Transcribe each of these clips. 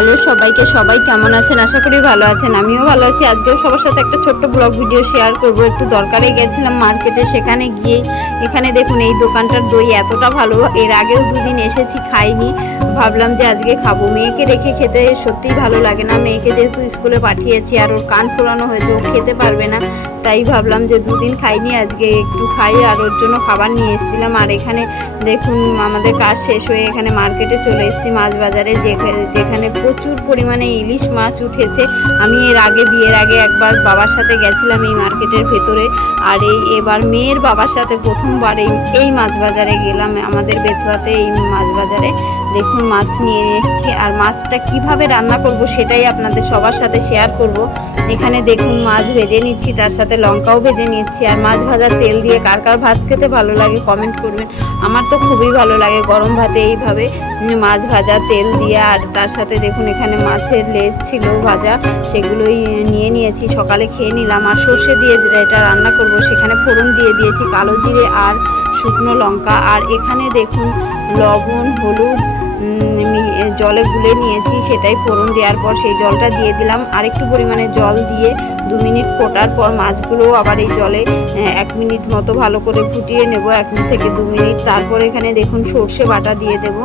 Hello সবাইকে, সবাই কেমন আছেন? আশা করি ভালো আছেন। আমিও ভালো আছি। আজকেও সবার সাথে একটা ছোট্ট ব্লগ ভিডিও শেয়ার করব। একটু দরকারে গেছিলাম মার্কেটে, সেখানে গিয়ে এখানে দেখুন এই দোকানটার দই এতটা ভালো, এর আগেও দুদিন এসেছি, খাইনি, ভাবলাম যে আজকে খাবো। মেয়েকে রেখে খেতে সত্যিই ভালো লাগে না। মেয়েকে যেহেতু স্কুলে পাঠিয়েছি আর ওর কান ফোলানো হয়েছে, ও খেতে পারবে না, তাই ভাবলাম যে দুদিন খাইনি, আজকে একটু খাই। আর ওর জন্য খাবার নিয়ে এসেছিলাম। আর এখানে দেখুন আমাদের কাজ শেষ হয়ে এখানে মার্কেটে চলে এসেছি, মাছ বাজারে, যেখানে প্রচুর পরিমাণে ইলিশ মাছ উঠেছে। আমি বিয়ের আগে একবার বাবার সাথে গেছিলাম এই মার্কেটের ভেতরে, আর এবার মেয়ের বাবার সাথে প্রথমবার এই মাছ বাজারে গেলাম, আমাদের বেতুয়াতে এই মাছ বাজারে। দেখুন মাছ নিয়ে এসেছি, আর মাছটা কিভাবে রান্না করব সেটাই আপনাদের সবার সাথে শেয়ার করব। এখানে দেখুন মাছ ভেজে নিচ্ছি, তার সাথে লঙ্কাও ভেজে নিচ্ছি। আর মাছ ভাজার তেল দিয়ে কার কার ভাত খেতে ভালো লাগে কমেন্ট করবেন। আমার তো খুবই ভালো লাগে গরম ভাতে এইভাবে মাছ ভাজা তেল দিয়ে। আর তার সাথে দেখুন এখানে মাছের লেজ ছিল ভাজা, সেগুলোই নিয়ে নিয়েছি, সকালে খেয়ে নিলাম। আর সর্ষে দিয়ে এটা রান্না করব, সেখানে ফোড়ন দিয়ে দিয়েছি কালো জিরে আর শুকনো লঙ্কা। আর এখানে দেখুন লবণ হলুদ জলে গুলে নিয়েছি, সেটাই ফোড়ন দেওয়ার পর সেই জলটা দিয়ে দিলাম। আর একটু পরিমাণে জল দিয়ে 2 মিনিট ফোটার পর মাছগুলো আবার এই জলে 1 মিনিট মতো ভালো করে ফুটিয়ে নেব, 1 থেকে 2 মিনিট। তারপর এখানে দেখুন সর্ষে বাটা দিয়ে দেব।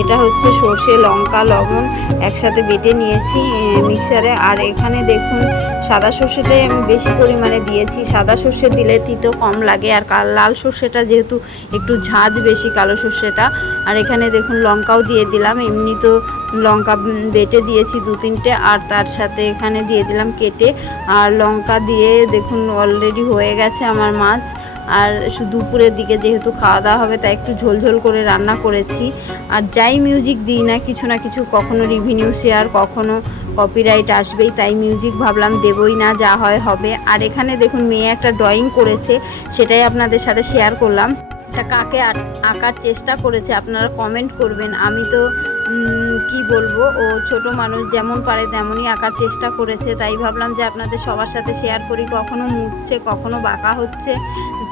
এটা হচ্ছে সর্ষে লঙ্কা লবণ একসাথে বেটে নিয়েছি মিক্সারে। আর এখানে দেখুন সাদা সর্ষেটাই আমি বেশি পরিমাণে দিয়েছি, সাদা সর্ষে দিলে তিতো কম লাগে। আর লাল সর্ষেটা যেহেতু একটু ঝাঁঝ বেশি কালো সর্ষেটা। আর এখানে দেখুন লঙ্কাও দিয়ে দিলাম, এমনি তো লঙ্কা বেটে দিয়েছি 2-3টে, আর তার সাথে এখানে দিয়ে দিলাম কেটে। আর লঙ্কা দিয়ে দেখুন অলরেডি হয়ে গেছে আমার মাছ। আর দুপুরের দিকে যেহেতু খাওয়া দাওয়া হবে, তাই একটু ঝোলঝোল করে রান্না করেছি। আর যাই মিউজিক দিই না কিছু না কিছু, কখনো রিভিনিউ শেয়ার, কখনো কপিরাইট আসবেই, তাই মিউজিক ভাবলাম দেবই না, যা হয় হবে। আর এখানে দেখুন মেয়ে একটা ড্রয়িং করেছে, সেটাই আপনাদের সাথে শেয়ার করলাম। এটা কাকে আঁকার চেষ্টা করেছে আপনারা কমেন্ট করবেন। আমি তো কি বলবো, ও ছোট মানুষ, যেমন পারে তেমনই আঁকার চেষ্টা করেছে, তাই ভাবলাম যে আপনাদের সবার সাথে শেয়ার করি। কখনো মুছছে, কখনো বাঁকা হচ্ছে,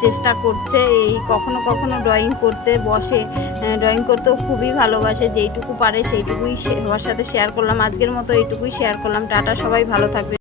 চেষ্টা করছে, এই কখনো কখনো ড্রয়িং করতে বসে। ড্রয়িং করতেও খুবই ভালোবাসে, যেইটুকু পারে সেইটুকুই সবার সাথে শেয়ার করলাম। আজকের মতো এইটুকুই শেয়ার করলাম। টাটা, সবাই ভালো থাকবে।